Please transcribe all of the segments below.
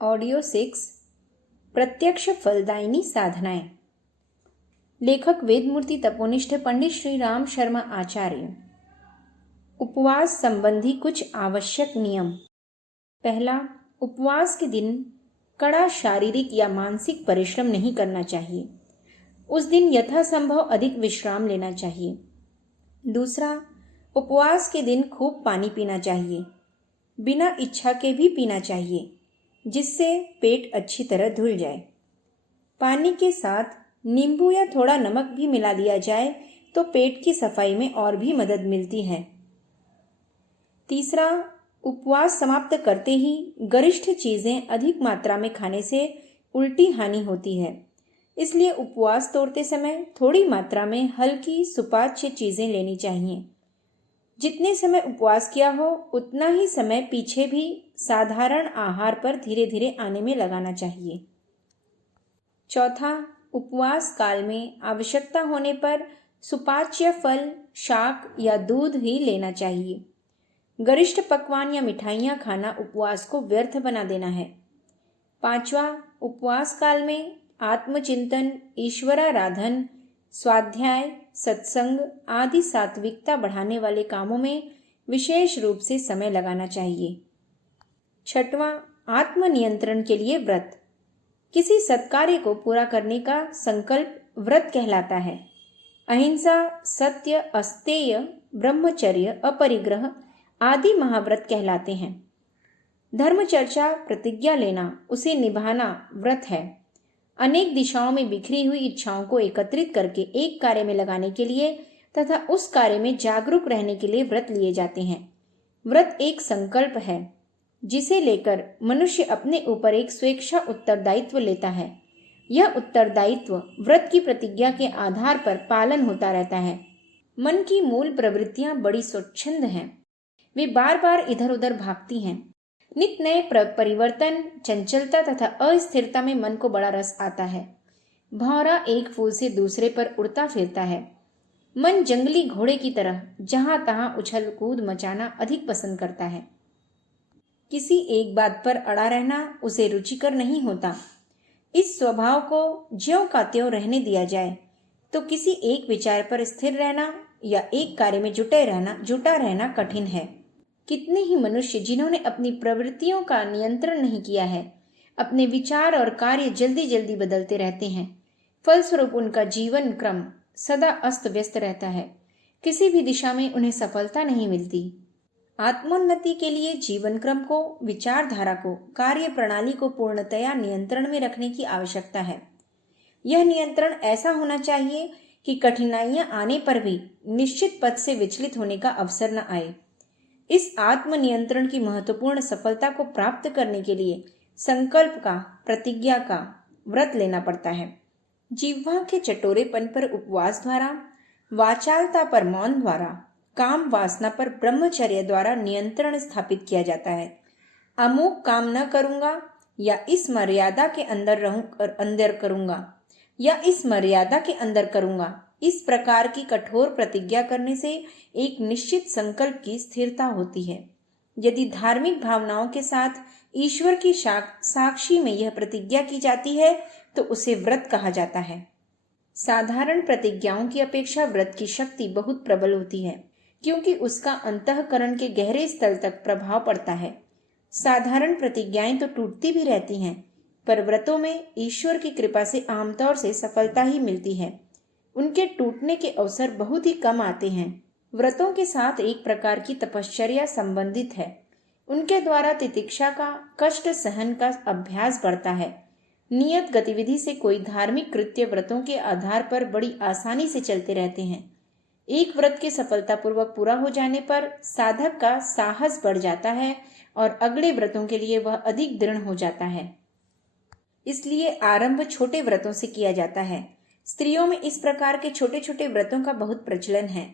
Audio 6 प्रत्यक्ष फलदायिनी साधनाएं। लेखक वेदमूर्ति तपोनिष्ठ पंडित श्री राम शर्मा आचार्य। उपवास संबंधी कुछ आवश्यक नियम। पहला, उपवास के दिन कड़ा शारीरिक या मानसिक परिश्रम नहीं करना चाहिए। उस दिन यथासंभव अधिक विश्राम लेना चाहिए। दूसरा, उपवास के दिन खूब पानी पीना चाहिए। बिना इच्छा के भी पीना चाहिए, जिससे पेट अच्छी तरह धुल जाए। पानी के साथ नींबू या थोड़ा नमक भी मिला लिया जाए तो पेट की सफाई में और भी मदद मिलती है। तीसरा, उपवास समाप्त करते ही गरिष्ठ चीजें अधिक मात्रा में खाने से उल्टी हानि होती है। इसलिए उपवास तोड़ते समय थोड़ी मात्रा में हल्की सुपाच्य चीजें लेनी चाहिए। जितने समय उपवास किया हो उतना ही समय पीछे भी साधारण आहार पर धीरे धीरे आने में लगाना चाहिए। चौथा, उपवास काल में आवश्यकता होने पर सुपाच्य फल, शाक या दूध ही लेना चाहिए। गरिष्ठ पकवान या मिठाइयाँ खाना उपवास को व्यर्थ बना देना है। पांचवा, उपवास काल में आत्मचिंतन, ईश्वराराधन, स्वाध्याय, सत्संग आदि सात्विकता बढ़ाने वाले कामों में विशेष रूप से समय लगाना चाहिए। छठवां, आत्मनियंत्रण के लिए व्रत। किसी सत्कार्य को पूरा करने का संकल्प व्रत कहलाता है। अहिंसा, सत्य, अस्तेय, ब्रह्मचर्य, अपरिग्रह आदि महाव्रत कहलाते हैं। धर्म चर्चा, प्रतिज्ञा लेना, उसे निभाना व्रत है। अनेक दिशाओं में बिखरी हुई इच्छाओं को एकत्रित करके एक कार्य में लगाने के लिए तथा उस कार्य में जागरूक रहने के लिए व्रत लिए जाते हैं। व्रत एक संकल्प है जिसे लेकर मनुष्य अपने ऊपर एक स्वेच्छा उत्तरदायित्व लेता है। यह उत्तरदायित्व व्रत की प्रतिज्ञा के आधार पर पालन होता रहता है। मन की मूल प्रवृत्तियां बड़ी स्वच्छंद हैं। वे बार बार इधर उधर भागती हैं। नित नए परिवर्तन, चंचलता तथा अस्थिरता में मन को बड़ा रस आता है। भौरा एक फूल से दूसरे पर उड़ता फिरता है। मन जंगली घोड़े की तरह जहां तहां उछल कूद मचाना अधिक पसंद करता है। किसी एक बात पर अड़ा रहना उसे रुचिकर नहीं होता। इस स्वभाव को ज्यों का त्यों रहने दिया जाए तो किसी एक विचार पर स्थिर रहना या एक कार्य में जुटा रहना कठिन है। कितने ही मनुष्य जिन्होंने अपनी प्रवृत्तियों का नियंत्रण नहीं किया है, अपने विचार और कार्य जल्दी जल्दी बदलते रहते हैं। फलस्वरूप उनका जीवन क्रम सदा अस्त व्यस्त रहता है। किसी भी दिशा में उन्हें सफलता नहीं मिलती। आत्मोन्नति के लिए जीवन क्रम को, विचारधारा को, कार्य प्रणाली को पूर्णतया नियंत्रण में रखने की आवश्यकता है। यह नियंत्रण ऐसा होना चाहिए कि कठिनाइयां आने पर भी निश्चित पथ से विचलित होने का अवसर न आए। इस आत्मनियंत्रण की महत्वपूर्ण सफलता को प्राप्त करने के लिए संकल्प का, प्रतिज्ञा का व्रत लेना पड़ता है। जिह्वा के चटोरेपन पर उपवास द्वारा, वाचालता पर मौन द्वारा, काम वासना पर ब्रह्मचर्य द्वारा नियंत्रण स्थापित किया जाता है। अमुक काम न करूंगा या इस मर्यादा के अंदर करूंगा या इस मर्यादा के अंदर करूंगा, इस प्रकार की कठोर प्रतिज्ञा करने से एक निश्चित संकल्प की स्थिरता होती है। यदि धार्मिक भावनाओं के साथ ईश्वर की साक्षी में यह प्रतिज्ञा की जाती है तो उसे व्रत कहा जाता है। साधारण प्रतिज्ञाओं की अपेक्षा व्रत की शक्ति बहुत प्रबल होती है, क्योंकि उसका अंतःकरण के गहरे स्थल तक प्रभाव पड़ता है। साधारण प्रतिज्ञाएं तो टूटती भी रहती हैं, पर व्रतों में ईश्वर की कृपा से आमतौर से सफलता ही मिलती है। उनके टूटने के अवसर बहुत ही कम आते हैं। व्रतों के साथ एक प्रकार की तपश्चर्या संबंधित है। उनके द्वारा तितिक्षा का, कष्ट सहन का अभ्यास बढ़ता है। नियत गतिविधि से कोई धार्मिक कृत्य व्रतों के आधार पर बड़ी आसानी से चलते रहते हैं। एक व्रत के सफलतापूर्वक पूरा हो जाने पर साधक का साहस बढ़ जाता है और अगले व्रतों के लिए वह अधिक दृढ़ हो जाता है। इसलिए आरंभ छोटे व्रतों से किया जाता है। स्त्रियों में इस प्रकार के छोटे छोटे व्रतों का बहुत प्रचलन है।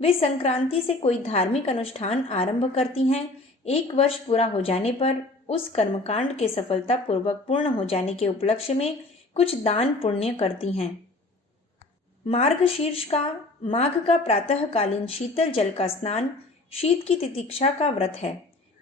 वे संक्रांति से कोई धार्मिक अनुष्ठान आरंभ करती हैं। एक वर्ष पूरा हो जाने पर उस कर्मकांड के सफलता पूर्वक पूर्ण हो जाने के उपलक्ष्य में कुछ दान पुण्य करती हैं। माघ का प्रातःकालीन शीतल जल का स्नान शीत की तितिक्षा का व्रत है।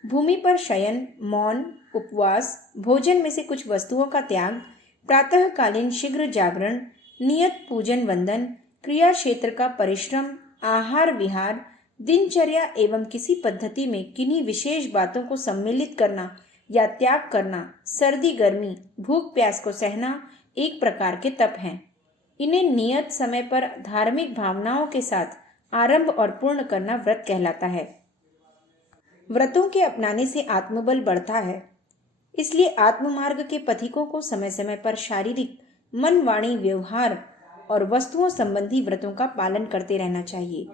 भूमि पर शयन, मौन, उपवास, भोजन में से कुछ वस्तुओं का त्याग, प्रातःकालीन शीघ्र जागरण, नियत पूजन वंदन, क्रिया क्षेत्र का परिश्रम, आहार विहार, दिनचर्या एवं किसी पद्धति में किन्हीं विशेष बातों को सम्मिलित करना या त्याग करना, सर्दी गर्मी, भूख प्यास को सहना एक प्रकार के तप हैं। इन्हें नियत समय पर धार्मिक भावनाओं के साथ आरंभ और पूर्ण करना व्रत कहलाता है। व्रतों के अपनाने से आत्मबल बढ़ता है, इसलिए आत्ममार्ग के पथिकों को समय समय पर शारीरिक, मन, वाणी, व्यवहार और वस्तुओं संबंधी व्रतों का पालन करते रहना चाहिए।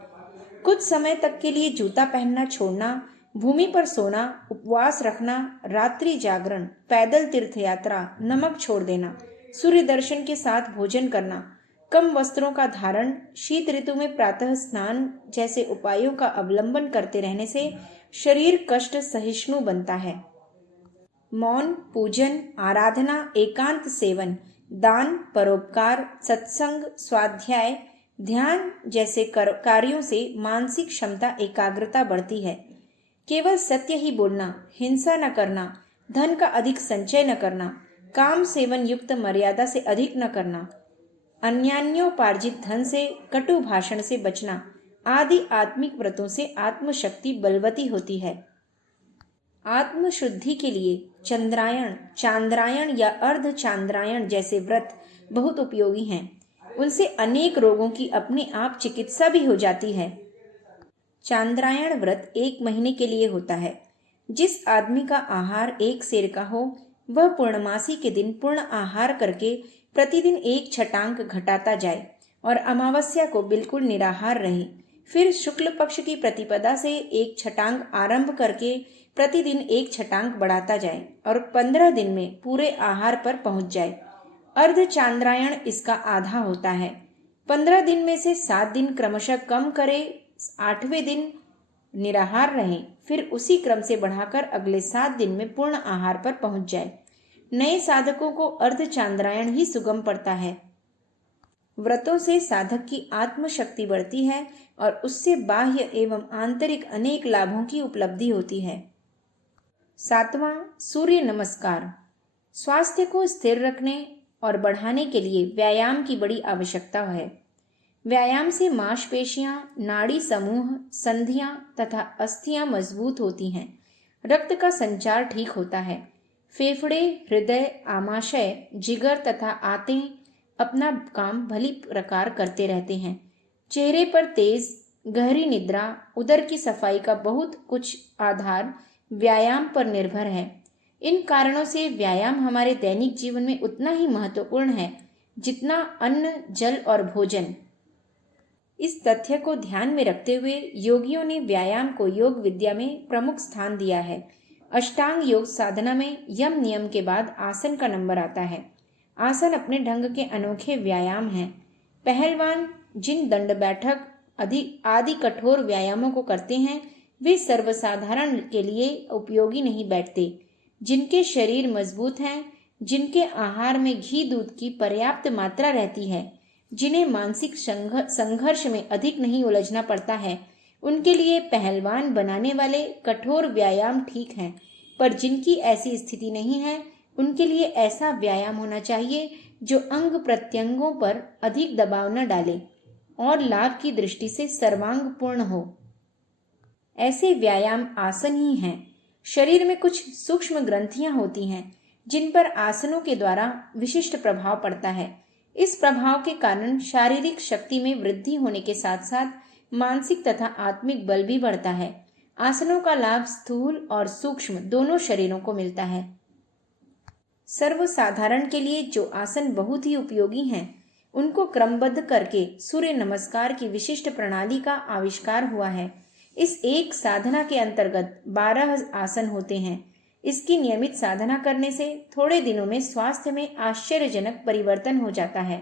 कुछ समय तक के लिए जूता पहनना छोड़ना, भूमि पर सोना, उपवास रखना, रात्रि जागरण, पैदल तीर्थ यात्रा, नमक छोड़ देना, सूर्य दर्शन के साथ भोजन करना, कम वस्त्रों का धारण, शीत ऋतु में प्रातः स्नान जैसे उपायों का अवलंबन करते रहने से शरीर कष्ट सहिष्णु बनता है। मौन, पूजन, आराधना, एकांत सेवन, दान, परोपकार, सत्संग, स्वाध्याय, ध्यान जैसे कार्यों से मानसिक क्षमता, एकाग्रता बढ़ती है। केवल सत्य ही बोलना, हिंसा न करना, धन का अधिक संचय न करना, काम सेवन युक्त मर्यादा से अधिक न करना, अन्यान्योपार्जित धन से, कटु भाषण से बचना आदि आत्मिक व्रतों से आत्मशक्ति बलवती होती है। आत्मशुद्धि के लिए चंद्रायण, चांद्रायण या अर्ध चांद्रायण जैसे व्रत बहुत उपयोगी हैं। उनसे अनेक रोगों की अपने आप चिकित्सा भी हो जाती है। चांद्रायण व्रत 1 महीने के लिए होता है। जिस आदमी का आहार 1 सेर का हो, वह पूर्णमासी के दिन पूर्ण आहार करके प्रतिदिन 1 छटांक घटाता जाए और अमावस्या को बिल्कुल निराहार रहे। फिर शुक्ल पक्ष की प्रतिपदा से 1 छटांक आरंभ करके प्रतिदिन 1 छटांक बढ़ाता जाए और 15 दिन में पूरे आहार पर पहुंच जाए। अर्ध चांद्रायण इसका आधा होता है। 15 दिन में से 7 दिन क्रमशः कम करे, 8वें दिन निराहार रहें, फिर उसी क्रम से बढ़ाकर अगले 7 दिन में पूर्ण आहार पर पहुंच जाए। नए साधकों को अर्ध चांद्रायण ही सुगम पड़ता है। व्रतों से साधक की आत्मशक्ति बढ़ती है और उससे बाह्य एवं आंतरिक अनेक लाभों की उपलब्धि होती है। 7वां, सूर्य नमस्कार। स्वास्थ्य को स्थिर रखने और बढ़ाने के लिए व्यायाम की बड़ी आवश्यकता है। व्यायाम से मांसपेशियां, नाड़ी समूह, संधियां तथा अस्थियां मजबूत होती हैं। रक्त का संचार ठीक होता है। फेफड़े, हृदय, आमाशय, जिगर तथा आंतें अपना काम भली प्रकार करते रहते हैं। चेहरे पर तेज, गहरी निद्रा, उदर की सफाई का बहुत कुछ आधार व्यायाम पर निर्भर है। इन कारणों से व्यायाम हमारे दैनिक जीवन में उतना ही महत्वपूर्ण है जितना अन्न, जल और भोजन। इस तथ्य को ध्यान में रखते हुए योगियों ने व्यायाम को योग विद्या में प्रमुख स्थान दिया है। अष्टांग योग साधना में यम नियम के बाद आसन का नंबर आता है। आसन अपने ढंग के अनोखे व्यायाम हैं। पहलवान जिन दंड बैठक आदि कठोर व्यायामों को करते हैं, वे सर्वसाधारण के लिए उपयोगी नहीं बैठते। जिनके शरीर मजबूत हैं, जिनके आहार में घी दूध की पर्याप्त मात्रा रहती है, जिन्हें मानसिक संघर्ष में अधिक नहीं उलझना पड़ता है, उनके लिए पहलवान बनाने वाले कठोर व्यायाम ठीक हैं। पर जिनकी ऐसी स्थिति नहीं है, उनके लिए ऐसा व्यायाम होना चाहिए जो अंग प्रत्यंगों पर अधिक दबाव न डाले और लाभ की दृष्टि से सर्वांग पूर्ण हो। ऐसे व्यायाम आसन ही हैं। शरीर में कुछ सूक्ष्म ग्रंथियां होती हैं जिन पर आसनों के द्वारा विशिष्ट प्रभाव पड़ता है। इस प्रभाव के कारण शारीरिक शक्ति में वृद्धि होने के साथ साथ मानसिक तथा आत्मिक बल भी बढ़ता है। आसनों का लाभ स्थूल और सूक्ष्म दोनों शरीरों को मिलता है। सर्वसाधारण के लिए जो आसन बहुत ही उपयोगी हैं, उनको क्रमबद्ध करके सूर्य नमस्कार की विशिष्ट प्रणाली का आविष्कार हुआ है। इस एक साधना के अंतर्गत 12 आसन होते हैं। इसकी नियमित साधना करने से थोड़े दिनों में स्वास्थ्य में आश्चर्यजनक परिवर्तन हो जाता है।